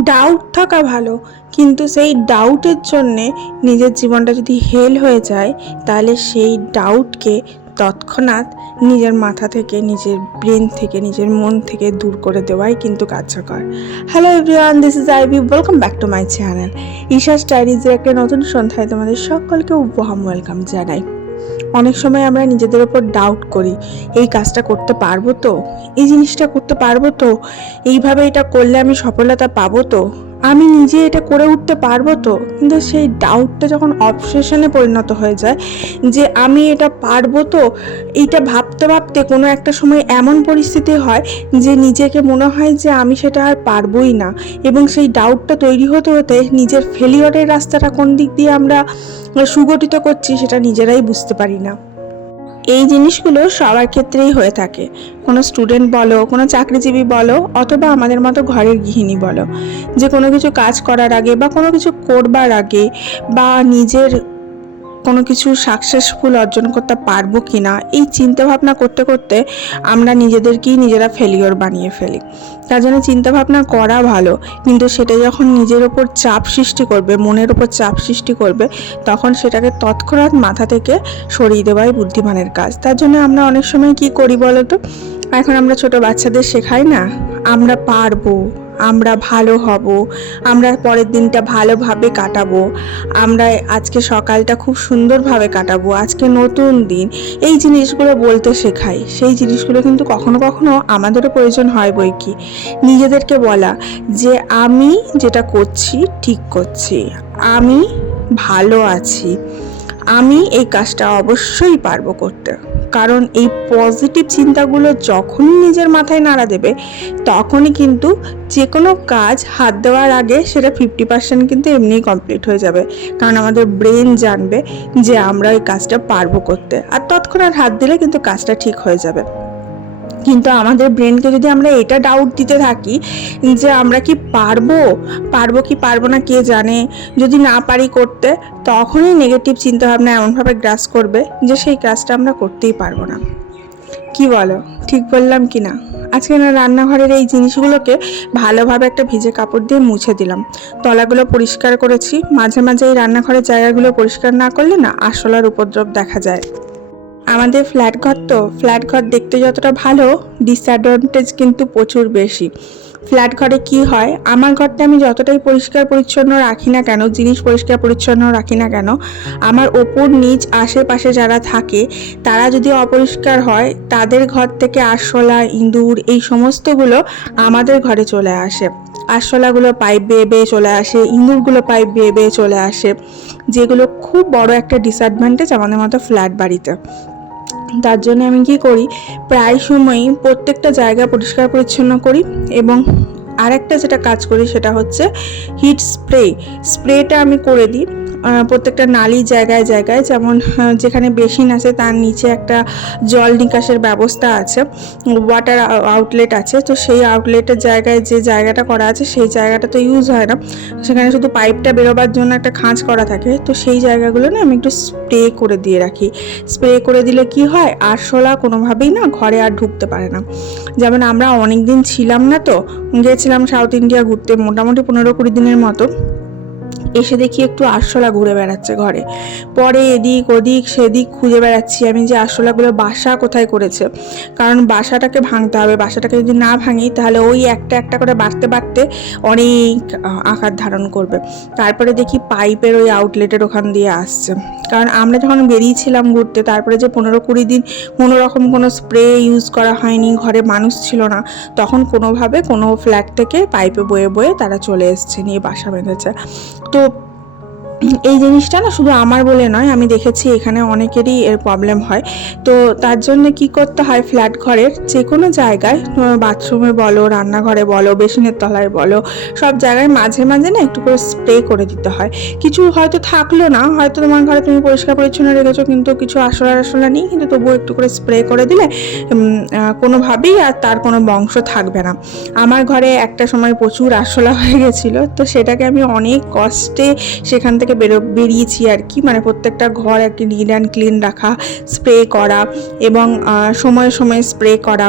Doubt থাকা ভালো, কিন্তু সেই ডাউটের জন্যে নিজের জীবনটা যদি হেল হয়ে যায়, তাহলে সেই ডাউটকে তৎক্ষণাৎ নিজের মাথা থেকে, নিজের ব্রেন থেকে, নিজের মন থেকে দূর করে দেওয়াই কিন্তু কার্যকর। Hello everyone this is Ivy welcome back to my channel Isha স্টাডিজের একটা নতুন সন্ধ্যায় তোমাদের সকলকে উপহাম ওয়েলকাম জানাই। অনেক সময় আমরা নিজেদের ওপর ডাউট করি, এই কাজটা করতে পারব তো? এই জিনিসটা করতে পারব তো? এইভাবে এটা করলে আমি সফলতা পাবো তো? আমি নিজে এটা করে উঠতে পারব তো? কিন্তু সেই ডাউটটা যখন অবসেশনে পরিণত হয়ে যায় যে আমি এটা পারব তো, এইটা ভাবতে ভাবতে কোনো একটা সময় এমন পরিস্থিতি হয় যে নিজেকে মনে হয় যে আমি সেটা আর পারবোই না। এবং সেই ডাউটটা তৈরি হতে হতে নিজের ফেলিওরের রাস্তাটা কোন দিক দিয়ে আমরা সুগঠিত করছি সেটা নিজেরাই বুঝতে পারি না। এই জিনিসগুলো সবার ক্ষেত্রেই হয়ে থাকে। কোনো স্টুডেন্ট বলো, কোনো চাকরিজীবী বলো, অথবা আমাদের মতো ঘরের গৃহিণী বলো। যে কোনো কিছু কাজ করার আগে বা কোনো কিছু করবার আগে বা নিজের কোনো কিছু সাকসেসফুল অর্জন করতে পারব কি না এই চিন্তাভাবনা করতে করতে আমরা নিজেদেরকেই নিজেরা ফেলিওর বানিয়ে ফেলি। তার জন্য চিন্তাভাবনা করা ভালো, কিন্তু সেটা যখন নিজের ওপর চাপ সৃষ্টি করবে, মনের ওপর চাপ সৃষ্টি করবে, তখন সেটাকে তৎক্ষণাৎ মাথা থেকে সরিয়ে দেওয়াই বুদ্ধিমানের কাজ। তার জন্য আমরা অনেক সময় কি করি বলো তো এখন আমরা ছোট বাচ্চাদের শেখাই না, আমরা পারব। আমরা ভালো হব, আমরা পরের দিনটা ভালোভাবে কাটাবো, আমরা আজকে সকালটা খুব সুন্দরভাবে কাটাবো, আজকে নতুন দিন। এই জিনিসগুলো বলতে শেখাই, সেই জিনিসগুলো কিন্তু কখনো কখনো আমাদেরও প্রয়োজন হয় বই কি? নিজেদেরকে বলা যে আমি যেটা করছি, ঠিক করছি, আমি ভালো আছি, আমি এই কাজটা অবশ্যই পারব করতে। কারণ এই পজিটিভ চিন্তাগুলো যখনই নিজের মাথায় নাড়া দেবে, তখনই কিন্তু যে কোনো কাজ হাত দেওয়ার আগে সেটা ফিফটি পার্সেন্ট কিন্তু এমনিই কমপ্লিট হয়ে যাবে। কারণ আমাদের ব্রেন জানবে যে আমরা ওই কাজটা পারব করতে। আর তৎক্ষণাৎ হাত দিলে কিন্তু কাজটা ঠিক হয়ে যাবে। কিন্তু আমাদের ব্রেনকে যদি আমরা এটা ডাউট দিতে থাকি যে আমরা কি পারব? পারব কি পারব না কে জানে? যদি না পারি করতে, তখনই নেগেটিভ চিন্তাভাবনা এমনভাবে গ্রাস করবে যে সেই কাজটা আমরা করতেই পারব না। কি বলো? ঠিক বললাম কি না? আজকে না রান্নাঘরের এই জিনিসগুলোকে ভালোভাবে একটা ভিজে কাপড় দিয়ে মুছে দিলাম। তলাগুলো পরিষ্কার করেছি। মাঝে মাঝে এই রান্নাঘরের জায়গাগুলো পরিষ্কার না করলে না আসলার উপদ্রব দেখা যায়। আমাদের ফ্ল্যাট ঘর তো ফ্ল্যাট ঘর দেখতে যতটা ভালো ডিসঅ্যাডভান্টেজ কিন্তু প্রচুর বেশি। ফ্ল্যাট ঘরে কি হয়, আমার ঘরটা আমি যতটাই পরিষ্কার পরিচ্ছন্ন রাখি না কেন, জিনিস পরিষ্কার পরিচ্ছন্ন রাখি না কেন, আমার ওপর নিচ আশেপাশে যারা থাকে, তারা যদি অপরিষ্কার হয়, তাদের ঘর থেকে আরশোলা, ইঁদুর, এই সমস্তগুলো আমাদের ঘরে চলে আসে। আরশোলাগুলো পাইপ বেয়ে বেয়ে চলে আসে, ইঁদুরগুলো পাইপ বেয়ে বেয়ে চলে আসে, যেগুলো খুব বড় একটা ডিসঅ্যাডভান্টেজ আমাদের মতো ফ্ল্যাট বাড়িতে। তার জন্য আমি কি করি? প্রায় সময়ই প্রত্যেকটা জায়গা পরিষ্কার পরিচ্ছন্ন করি এবং আরেকটা যেটা কাজ করি সেটা হচ্ছে হিট স্প্রে স্প্রেটা আমি করে দিই। প্রত্যেকটা নালি জায়গায় জায়গায়, যেমন যেখানে বেসিন আছে, তার নিচে একটা জল নিকাশের ব্যবস্থা আছে ওয়াটার আউটলেট আছে। তো সেই আউটলেটের জায়গায় যে জায়গাটা করা আছে, সেই জায়গাটা তো ইউজ হয় না। সেখানে শুধু পাইপটা বেরোবার জন্য একটা খাঁজ করা থাকে। তো সেই জায়গাগুলো না আমি একটু স্প্রে করে দিয়ে রাখি। স্প্রে করে দিলে কি হয় আরশোলা কোনোভাবেই না ঘরে আর ঢুকতে পারে না। যেমন আমরা অনেক দিন ছিলাম না তো, গেছিলাম সাউথ ইন্ডিয়া ঘুরতে, মোটামুটি পনেরো কুড়ি দিনের মতো। এসে দেখি একটু আরশোলা ঘুরে বেড়াচ্ছে ঘরে। পরে এদিক ওদিক সেদিক খুঁজে বেড়াচ্ছি আমি যে আরশোলাগুলো বাসা কোথায় করেছে। কারণ বাসাটাকে ভাঙতে হবে, বাসাটাকে যদি না ভাঙি তাহলে ওই একটা একটা করে বাড়তে বাড়তে অনেক আকার ধারণ করবে। তারপরে দেখি পাইপের ওই আউটলেটের ওখান দিয়ে আসছে। কারণ আমরা যখন বেরিয়েছিলাম ঘুরতে, তারপরে যে পনেরো কুড়ি দিন কোনো রকম কোনো স্প্রে ইউজ করা হয়নি, ঘরে মানুষ ছিল না, তখন কোনোভাবে কোনো ফ্ল্যাট থেকে পাইপে বয়ে বয়ে তারা চলে এসছে, নিয়ে বাসা বেঁধেছে। তো YouTube. এই জিনিসটা না শুধু আমার বলে নয়, আমি দেখেছি এখানে অনেকেরই এর প্রবলেম হয়। তো তার জন্য কি করতে হয় ফ্ল্যাট ঘরের যে কোনো জায়গায় বাথরুমে বলো, রান্নাঘরে বলো, বেসিনের তলায় বলো, সব জায়গায় মাঝে মাঝে না একটু করে স্প্রে করে দিতে হয়। কিছু হয়তো থাকল না, হয়তো তোমার ঘরে তুমি পরিষ্কার পরিচ্ছন্ন রেখেছো, কিন্তু কিছু আসলা আসলা নেই, কিন্তু তবুও একটু করে স্প্রে করে দিলে কোনোভাবেই আর তার কোনো বংশ থাকবে না। আমার ঘরে একটা সময় প্রচুর আরশোলা হয়ে গেছিল, তো সেটাকে আমি অনেক কষ্টে সেখান থেকে থেকে বেরো, বেরিয়েছি আর কি। মানে প্রত্যেকটা ঘর আর কি নিট অ্যান্ড ক্লিন রাখা, স্প্রে করা এবং সময়ে সময়ে স্প্রে করা।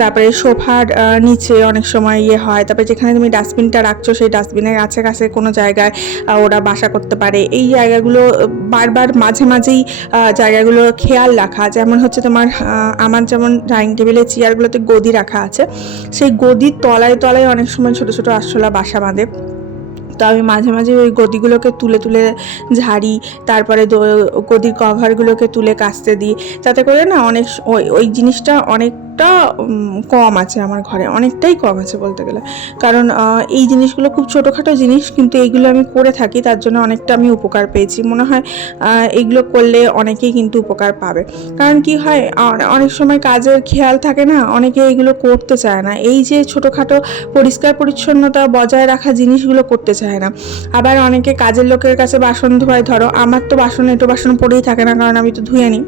তারপরে সোফার নিচে অনেক সময় ইয়ে হয়। তারপরে যেখানে তুমি ডাস্টবিনটা রাখছো, সেই ডাস্টবিনের কাছে কাছে কোনো জায়গায় ওরা বাসা করতে পারে। এই জায়গাগুলো, বারবার মাঝে মাঝেই জায়গাগুলো খেয়াল রাখা। যেমন হচ্ছে তোমার আমার যেমন ডাইনিং টেবিলের চেয়ারগুলোতে গদি রাখা আছে। সেই গদির তলায় তলায় অনেক সময় ছোট ছোট আরশোলা বাসা বাঁধে। তো আমি মাঝে মাঝে ওই গদিগুলোকে তুলে তুলে ঝাড়ি তারপরে গদির কভারগুলোকে তুলে কাচতে দিই। তাতে করে না অনেক ওই ওই জিনিসটা অনেকটা উম, কম আছে আমার ঘরে অনেকটাই কম আছে বলতে গেলে। কারণ এই জিনিসগুলো খুব ছোটোখাটো জিনিস কিন্তু এইগুলো আমি করে থাকি তার জন্য অনেকটা আমি উপকার পেয়েছি। মনে হয় এগুলো করলে অনেকেই কিন্তু উপকার পাবে। কারণ কি হয় অনেক সময় কাজের খেয়াল থাকে না অনেকে এইগুলো করতে চায় না। এই যে ছোটোখাটো পরিষ্কার পরিচ্ছন্নতা বজায় রাখা জিনিসগুলো করতে চায় না। আবার অনেকে কাজের লোকের কাছে বাসন ধোয়ায়, ধরো, আমার তো বাসন, এটো বাসন পড়েই থাকে না, কারণ আমি তো ধুয়ে নিই।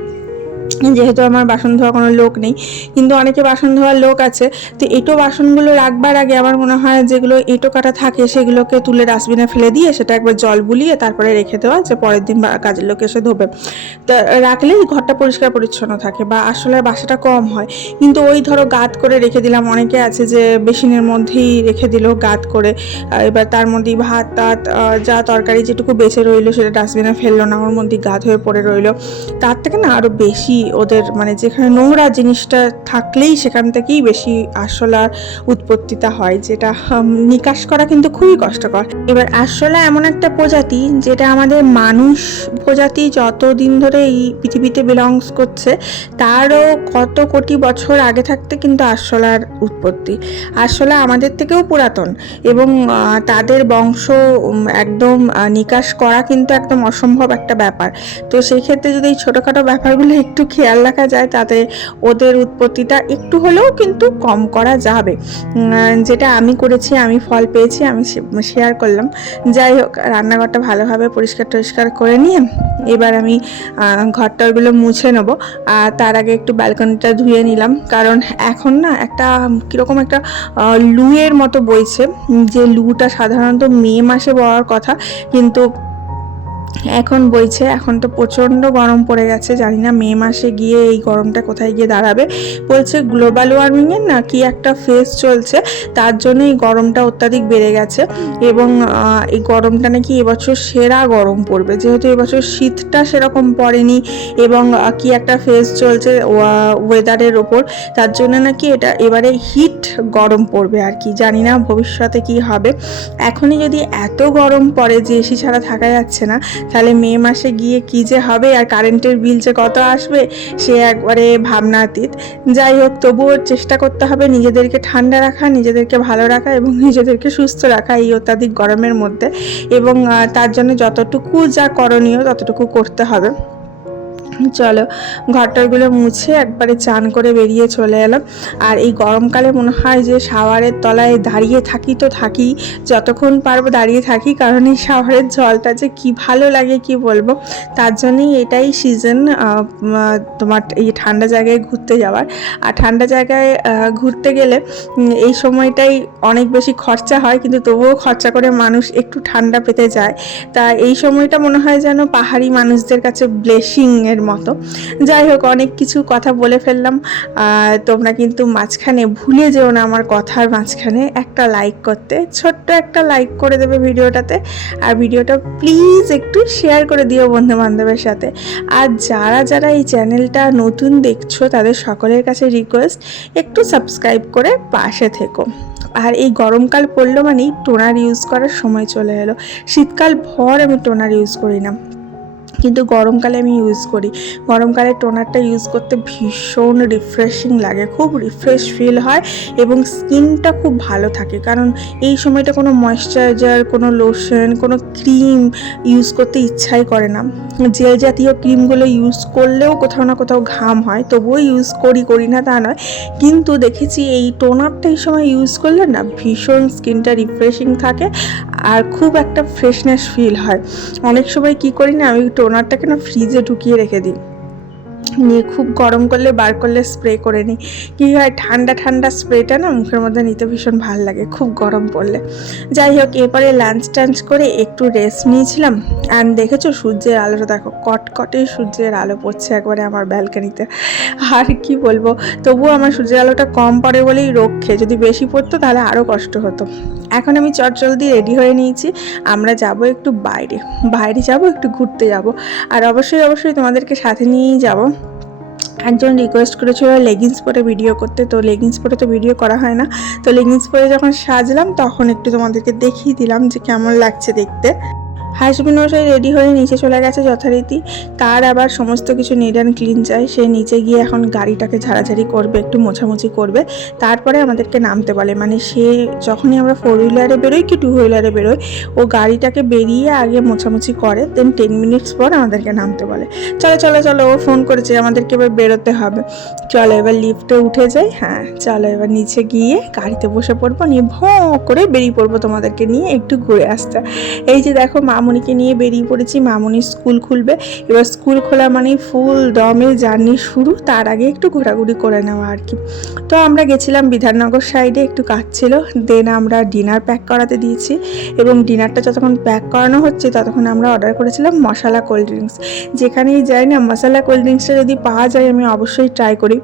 যেহেতু আমার বাসন ধোয়া কোনো লোক নেই, কিন্তু অনেকে বাসন ধোয়ার লোক আছে। তো এঁটো বাসনগুলো রাখবার আগে আমার মনে হয় যেগুলো এঁটো কাটা থাকে সেগুলোকে তুলে ডাস্টবিনে ফেলে দিয়ে সেটা একবার জল বুলিয়ে তারপরে রেখে দেওয়া যে পরের দিন কাজের লোক এসে ধোবে। তা রাখলেই ঘরটা পরিষ্কার পরিচ্ছন্ন থাকে বা আসলে বাসাটা কম হয়। কিন্তু ওই ধরো গাত করে রেখে দিলাম, অনেকে আছে যে বেসিনের মধ্যেই রেখে দিল গাত করে। এবার তার মধ্যেই ভাত টাত যা তরকারি যেটুকু বেঁচে রইল সেটা ডাস্টবিনে ফেলল না, ওর মধ্যেই গাত হয়ে পড়ে রইল। তার থেকে না আরও বেশি ওদের মানে যেখানে নোংরা জিনিসটা থাকলেই সেখান থেকেই বেশি আরশোলার উৎপত্তিটা হয়, যেটা নিকাশ করা কিন্তু খুবই কষ্টকর। এবার আরশোলা এমন একটা প্রজাতি যেটা আমাদের মানুষ প্রজাতি যতদিন ধরে এই পৃথিবীতে বিলংস করছে, তারও কত কোটি বছর আগে থাকতে কিন্তু আরশোলার উৎপত্তি। আরশোলা আমাদের থেকেও পুরাতন এবং তাদের বংশ একদম নিকাশ করা কিন্তু একদম অসম্ভব একটা ব্যাপার। তো সেই ক্ষেত্রে যদি এই ছোটোখাটো ব্যাপারগুলো একটু খেয়াল রাখা যায় তাতে ওদের উৎপত্তিটা একটু হলেও কিন্তু কম করা যাবে। যেটা আমি করেছি, আমি ফল পেয়েছি, আমি শেয়ার করলাম। যাই হোক, রান্নাঘরটা ভালোভাবে পরিষ্কার টরিষ্কার করে নিয়ে এবার আমি ঘরটারগুলো মুছে নেব। আর তার আগে একটু ব্যালকনিটা ধুয়ে নিলাম। কারণ এখন না একটা কীরকম একটা লুয়ের মতো বইছে। যে লুটা সাধারণত মে মাসে বওয়ার কথা। কিন্তু এখন বইছে, এখন তো প্রচণ্ড গরম পড়ে গেছে, জানি না মে মাসে গিয়ে এই গরমটা কোথায় গিয়ে দাঁড়াবে। বলছে গ্লোবাল ওয়ার্মিংয়ের না কি একটা ফেস চলছে, তার জন্য এই গরমটা অত্যাধিক বেড়ে গেছে এবং এই গরমটা নাকি এবছর সেরা গরম পড়বে। যেহেতু এবছর শীতটা সেরকম পড়েনি এবং কি একটা ফেস চলছে ওয়েদারের ওপর, তার জন্য নাকি এটা এবারে হিট গরম পড়বে আর কি, জানি না ভবিষ্যতে কি হবে। এখনই যদি এত গরম পড়ে, যে এসি ছাড়া থাকা যাচ্ছে না তাহলে মে মাসে গিয়ে কি যে হবে আর কারেন্টের বিল যে কত আসবে, সে একবারে ভাবনাতীত। যাই হোক, তবুও চেষ্টা করতে হবে নিজেদেরকে ঠান্ডা রাখা, নিজেদেরকে ভালো রাখা এবং নিজেদেরকে সুস্থ রাখা এই অত্যাধিক গরমের মধ্যে। এবং তার জন্য যতটুকু যা করণীয় ততটুকু করতে হবে। চলো ঘরটারগুলো মুছে একবারে চান করে বেরিয়ে চলে এলাম। আর এই গরমকালে মনে হয় যে শাওয়ারের তলায় দাঁড়িয়ে থাকি তো থাকি, যতক্ষণ পারব দাঁড়িয়ে থাকি, কারণ এই শাওয়ারের জলটা যে কি ভালো লাগে কি বলব? তার জন্যই এটাই সিজন তোমার এই ঠান্ডা জায়গায় ঘুরতে যাওয়ার। আর ঠান্ডা জায়গায় ঘুরতে গেলে এই সময়টাই অনেক বেশি খরচা হয়, কিন্তু তবুও খরচা করে মানুষ একটু ঠান্ডা পেতে যায়। তা এই সময়টা মনে হয় যেন পাহাড়ি মানুষদের কাছে ব্লেসিং এর মতো। যাই হোক, অনেক কিছু কথা বলে ফেললাম। তোমরা কিন্তু মাঝখানে ভুলে যেও না আমার কথার মাঝখানে একটা লাইক করতে। ছোট্ট একটা লাইক করে দেবে ভিডিওটাতে। আর ভিডিওটা প্লিজ একটু শেয়ার করে দিও বন্ধু বান্ধবের সাথে। আর যারা যারা এই চ্যানেলটা নতুন দেখছ, তাদের সকলের কাছে রিকোয়েস্ট একটু সাবস্ক্রাইব করে পাশে থেকো। আর এই গরমকাল পড়ল মানেই টোনার ইউজ করার সময় চলে এলো। শীতকাল ভর আমি টোনার ইউজ করি না। কিন্তু গরমকালে আমি ইউজ করি। গরমকালে টোনারটা ইউজ করতে ভীষণ রিফ্রেশিং লাগে, খুব রিফ্রেশ ফিল হয় এবং স্কিনটা খুব ভালো থাকে। কারণ এই সময়টা কোনো ময়শ্চারাইজার কোনো লোশন কোনো ক্রিম ইউজ করতে ইচ্ছাই করে না। জেল জাতীয় ক্রিমগুলো ইউজ করলেও কোথাও না কোথাও ঘাম হয়, তবুও ইউজ করি করি না তা নয়। কিন্তু দেখেছি এই টোনারটা এই সময় ইউজ করলে না ভীষণ স্কিনটা রিফ্রেশিং থাকে। আর খুব একটা ফ্রেশনেস ফিল হয়। অনেক সময় কি করি না, আমি টোনারটাকে না ফ্রিজে ঢুকিয়ে রেখে দিই। নিয়ে খুব গরম করলে, বার করলে স্প্রে করে নিই। কী হয়, ঠান্ডা ঠান্ডা স্প্রেটা না মুখের মধ্যে নিতে ভীষণ ভালো লাগে, খুব গরম পড়লে। যাই হোক, এরপরে লাঞ্চ টাঞ্চ করে একটু রেস্ট নিয়েছিলাম। আর দেখেছ, সূর্যের আলোটা দেখো, কটকটে সূর্যের আলো পড়ছে একবারে আমার ব্যালকানিতে আর কি বলব, তবুও আমার সূর্যের আলোটা কম পড়ে বলেই রক্ষে যদি বেশি পড়তো, তাহলে আরও কষ্ট হতো। এখন আমি চটজলদি রেডি হয়ে নিয়েছি। আমরা যাব একটু বাইরে। বাইরে যাব, একটু ঘুরতে যাব। আর অবশ্যই অবশ্যই তোমাদেরকে সাথে নিয়েই যাব। একজন রিকোয়েস্ট করেছিল লেগিংস পরে ভিডিও করতে, তো লেগিংস পরে তো ভিডিও করা হয় না। তো লেগিংস পরে যখন সাজলাম, তখন একটু তোমাদেরকে দেখিয়ে দিলাম যে কেমন লাগছে দেখতে। হাসবেন্ড মশাই রেডি হয়ে নিচে চলে গেছে যথারীতি। তার আবার সমস্ত কিছু নিড অ্যান্ড ক্লিন চাই। সে নিচে গিয়ে এখন গাড়িটাকে ঝাড়াঝাড়ি করবে, একটু মোছামুছি করবে। তারপরে আমাদেরকে নামতে বলে। মানে সে যখনই আমরা ফোর হুইলারে বেরোই কি টু হুইলারে বেরোই, ও গাড়িটাকে বেরিয়ে আগে মোছামুছি করে দেন টেন মিনিটস পর আমাদেরকে নামতে বলে। চলো চলো চলো, ও ফোন করেছে, আমাদেরকে এবার বেরোতে হবে। চলো, এবার লিফটে উঠে যাই। হ্যাঁ চলো, এবার নিচে গিয়ে গাড়িতে বসে পড়ব। নিয়ে ভঁ করে বেরিয়ে পড়ব তোমাদেরকে নিয়ে, একটু ঘুরে আসতে। এই যে দেখো মামুনিকে নিয়ে বেরিয়ে পড়েছি। মামুনির স্কুল খুলবে। এবার স্কুল খোলা মানে ফুল দমে জার্নি শুরু। তার আগে একটু ঘোরাঘুরি করে নেওয়া আর কি। তো আমরা গেছিলাম বিধাননগর সাইডে, একটু কাজ ছিল। দেন আমরা ডিনার প্যাক করাতে দিয়েছি এবং ডিনারটা যতক্ষণ প্যাক করানো হচ্ছে ততক্ষণ আমরা অর্ডার করেছিলাম মশলা কোল্ড ড্রিঙ্কস। যেখানেই যাই না, মশলা কোল্ড ড্রিঙ্কসটা যদি পাওয়া যায় আমি অবশ্যই ট্রাই করি।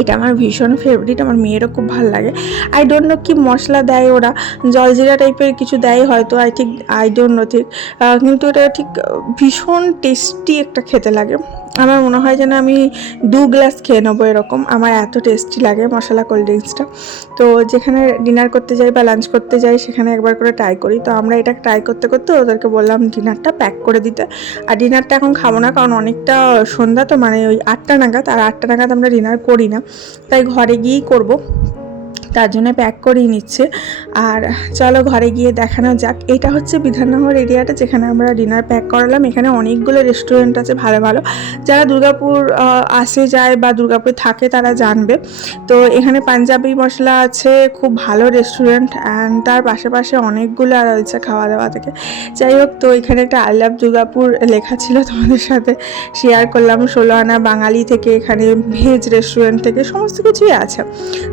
এটা আমার ভীষণ ফেভারিট আমার মেয়েরও খুব ভালো লাগে। আই ডোন্ট নো কি মশলা দেয় ওরা, জলজিরা টাইপের কিছু দেয় হয়তো আই ঠিক আই ডোন্ট নো ঠিক। কিন্তু এটা ঠিক ভীষণ টেস্টি একটা খেতে লাগে। আমার মনে হয় যেন আমি দু গ্লাস খেয়ে নেব এরকম। আমার এত টেস্টি লাগে মশলা কোল্ড ড্রিঙ্কসটা তো যেখানে ডিনার করতে যাই বা লাঞ্চ করতে যাই, সেখানে একবার করে ট্রাই করি। তো আমরা এটা ট্রাই করতে করতে ওদেরকে বললাম ডিনারটা প্যাক করে দিতে। আর ডিনারটা এখন খাব না কারণ অনেকটা সন্ধ্যা তো মানে ওই আটটা নাগাদ। আর আটটা নাগাদ আমরা ডিনার করি না। তাই ঘরে গিয়েই করব। তার জন্য প্যাক করেই নিচ্ছে। আর চলো ঘরে গিয়ে দেখানো যাক। এটা হচ্ছে বিধাননগর এরিয়াটা যেখানে আমরা ডিনার প্যাক করালাম। এখানে অনেকগুলো রেস্টুরেন্ট আছে ভালো ভালো। যারা দুর্গাপুর আসে যায় বা দুর্গাপুরে থাকে তারা জানবে। তো এখানে পাঞ্জাবি মশলা আছে, খুব ভালো রেস্টুরেন্ট অ্যান্ড তার পাশে পাশে অনেকগুলো আর রয়েছে খাওয়া দাওয়া থেকে। যাই হোক, তো এখানে একটা আই লাভ দুর্গাপুর লেখা ছিল তোমাদের সাথে। শেয়ার করলাম ষোলো আনা বাঙালি থেকে এখানে ভেজ রেস্টুরেন্ট থেকে, সমস্ত কিছুই আছে।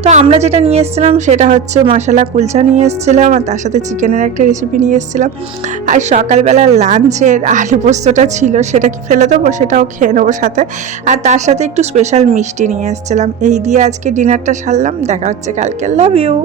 তো আমরা যেটা নিয়ে এসেছিলাম সেটা হচ্ছে মশলা কুলচা নিয়ে এসেছিলাম আর তার সাথে চিকেনের একটা রেসিপি নিয়ে এসেছিলাম। আর সকালবেলা লাঞ্চের আলু পোস্তটা ছিল, সেটা কি ফেলে দেবো সেটাও খেয়ে নেব সাথে। আর তার সাথে একটু স্পেশাল মিষ্টি নিয়ে এসেছিলাম। এই দিয়ে আজকে ডিনারটা সারলাম, দেখা হচ্ছে কালকে। Love you